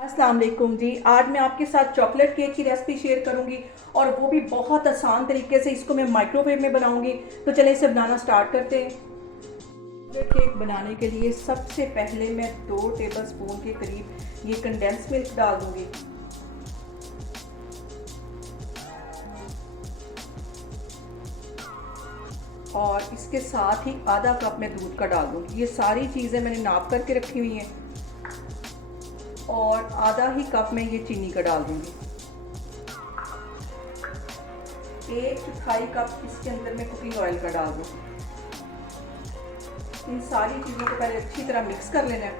अस्सलाम वालेकुम जी। आज मैं आपके साथ चॉकलेट केक की रेसिपी शेयर करूंगी और वो भी बहुत आसान तरीके से। इसको मैं माइक्रोवेव में बनाऊंगी। तो चलिए इसे बनाना स्टार्ट करते हैं। चॉकलेट केक बनाने के लिए सबसे पहले मैं 2 टेबलस्पून के करीब ये कंडेंस मिल्क डाल दूंगी। और इसके साथ ही आधा कप मैं दूध का डाल दूंगी। ये सारी चीज़ें मैंने नाप करके रखी हुई हैं। और आधा ही कप में ये चीनी का डाल दूंगी। 1/4 कप इसके अंदर मैं कुकिंग ऑयल का डाल दूंगी। इन सारी चीज़ों को पहले अच्छी तरह मिक्स कर लेना है।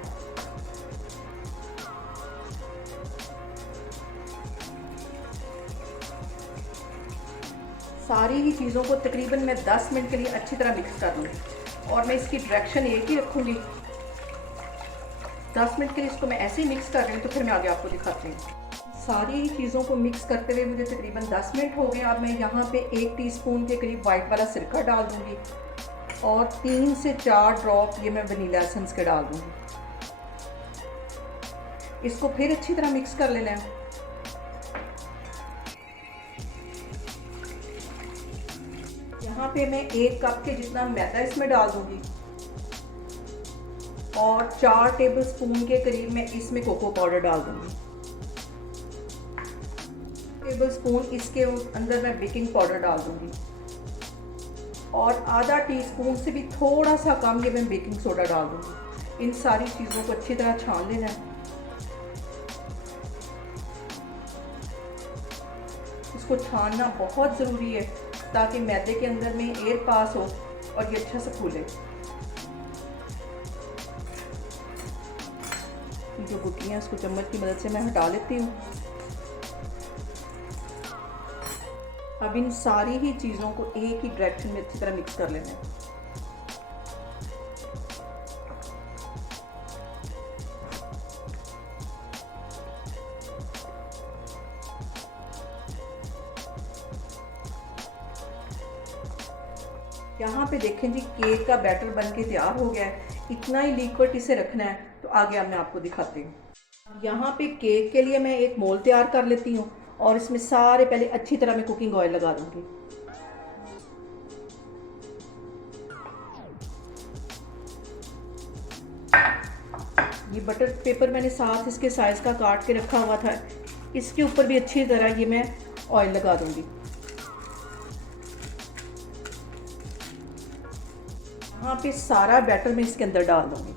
सारी ही चीज़ों को तकरीबन मैं 10 मिनट के लिए अच्छी तरह मिक्स कर लूँगी। और मैं इसकी डायरेक्शन एक ही रखूँगी। 10 मिनट के लिए इसको मैं ऐसे ही मिक्स कर रही हूँ। तो फिर मैं आगे आपको दिखाती हूँ। सारी ही चीज़ों को मिक्स करते हुए मुझे तकरीबन 10 मिनट हो गए। अब मैं यहाँ पे 1 टीस्पून के करीब वाइट वाला सिरका डाल दूँगी। और 3 से 4 ड्रॉप ये मैं वनीला एसेंस के डाल दूँगी। इसको फिर अच्छी तरह मिक्स कर लेना है। यहाँ पे मैं 1 कप के जितना मैदा इसमें डाल दूँगी। और 4 टेबलस्पून के करीब मैं इसमें कोको पाउडर डाल दूँगी। टेबलस्पून इसके अंदर मैं बेकिंग पाउडर डाल दूँगी। और आधा टीस्पून से भी थोड़ा सा कम ये मैं बेकिंग सोडा डाल दूँगी। इन सारी चीज़ों को अच्छी तरह छान लेना है। इसको छानना बहुत ज़रूरी है ताकि मैदे के अंदर में एयर पास हो और ये अच्छा से फूले। जो गुठलियाँ इसको चम्मच की मदद से मैं हटा लेती हूँ। अब इन सारी ही चीज़ों को एक ही डायरेक्शन में अच्छी तरह मिक्स कर लेना है। यहाँ पे देखें जी, केक का बैटर बनके तैयार हो गया है। इतना ही लिक्विड इसे रखना है। तो आगे अब मैं आपको दिखाती हूँ। यहाँ पे केक के लिए मैं एक मोल्ड तैयार कर लेती हूँ। और इसमें सारे पहले अच्छी तरह मैं कुकिंग ऑयल लगा दूँगी। ये बटर पेपर मैंने साथ इसके साइज़ का काट के रखा हुआ था। इसके ऊपर भी अच्छी तरह ये मैं ऑयल लगा दूँगी। यहाँ पे सारा बैटर मैं इसके अंदर डाल दूँगी।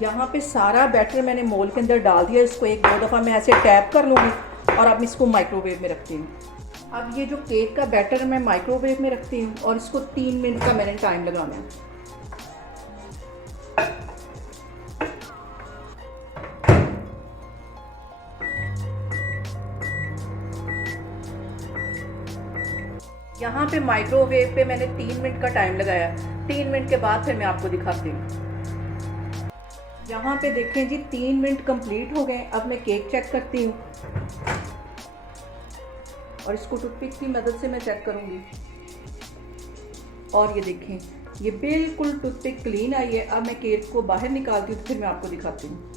यहाँ पे सारा बैटर मैंने मोल्ड के अंदर डाल दिया। इसको 1-2 दफ़ा मैं ऐसे टैप कर लूँगी। और अब इसको माइक्रोवेव में रखती हूँ। अब ये जो केक का बैटर मैं माइक्रोवेव में रखती हूँ। और इसको 3 मिनट का मैंने टाइम लगाना है। यहाँ पे माइक्रोवेव पे मैंने 3 मिनट का टाइम लगाया। 3 मिनट के बाद फिर मैं आपको दिखाती हूँ। यहाँ पे देखें जी, 3 मिनट कंप्लीट हो गए। अब मैं केक चेक करती हूँ। और इसको टूथपिक की मदद से मैं चेक करूँगी। और ये देखें, ये बिल्कुल टूथपिक क्लीन आई है। अब मैं केक को बाहर निकालती हूँ। तो फिर मैं आपको दिखाती हूँ।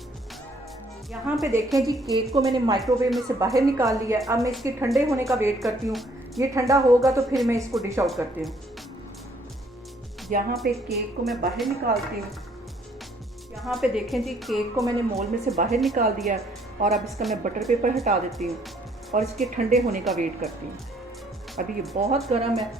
यहाँ पे देखें जी, केक को मैंने माइक्रोवेव में से बाहर निकाल लिया। अब मैं इसके ठंडे होने का वेट करती हूँ। ये ठंडा होगा तो फिर मैं इसको डिश आउट करती हूँ। यहाँ पे केक को मैं बाहर निकालती हूँ। यहाँ पे देखें जी, केक को मैंने मोल्ड में से बाहर निकाल दिया। और अब इसका मैं बटर पेपर हटा देती हूँ। और इसके ठंडे होने का वेट करती हूँ। अभी ये बहुत गर्म है।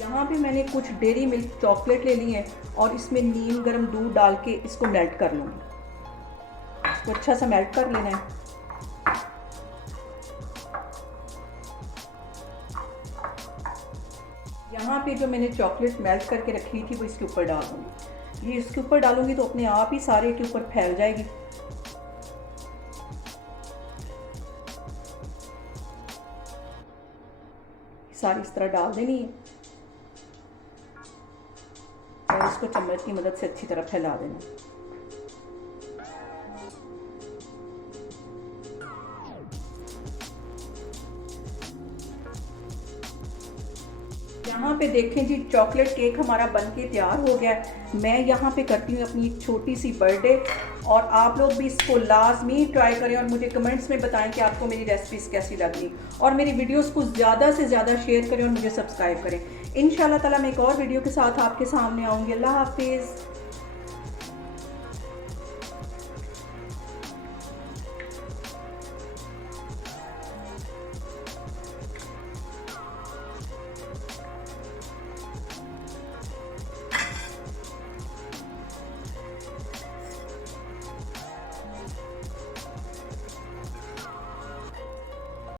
यहाँ पे मैंने कुछ डेयरी मिल्क चॉकलेट ले ली है। और इसमें नीम गर्म दूध डाल के इसको मेल्ट कर लूँगी। इसको अच्छा सा मेल्ट कर लेना है। यहाँ पे जो मैंने चॉकलेट मेल्ट करके रखी थी वो इसके ऊपर डाल दूँगी। ये इसके ऊपर डालूँगी तो अपने आप ही सारे के ऊपर फैल जाएगी। सारी इस तरह डाल देनी है। इसको चम्मच की मदद से अच्छी तरह फैला देना। यहाँ पे देखें जी, चॉकलेट केक हमारा बनके तैयार हो गया है। मैं यहाँ पे करती हूँ अपनी एक छोटी सी बर्थडे, और आप लोग भी इसको लाजमी ट्राई करें और मुझे कमेंट्स में बताएं कि आपको मेरी रेसिपीज़ कैसी लगी, और मेरी वीडियोस को ज़्यादा से ज़्यादा शेयर करें और मुझे सब्सक्राइब करें। इंशाल्लाह ताला मैं एक और वीडियो के साथ आपके सामने आऊँगी। अल्लाह हाफिज़।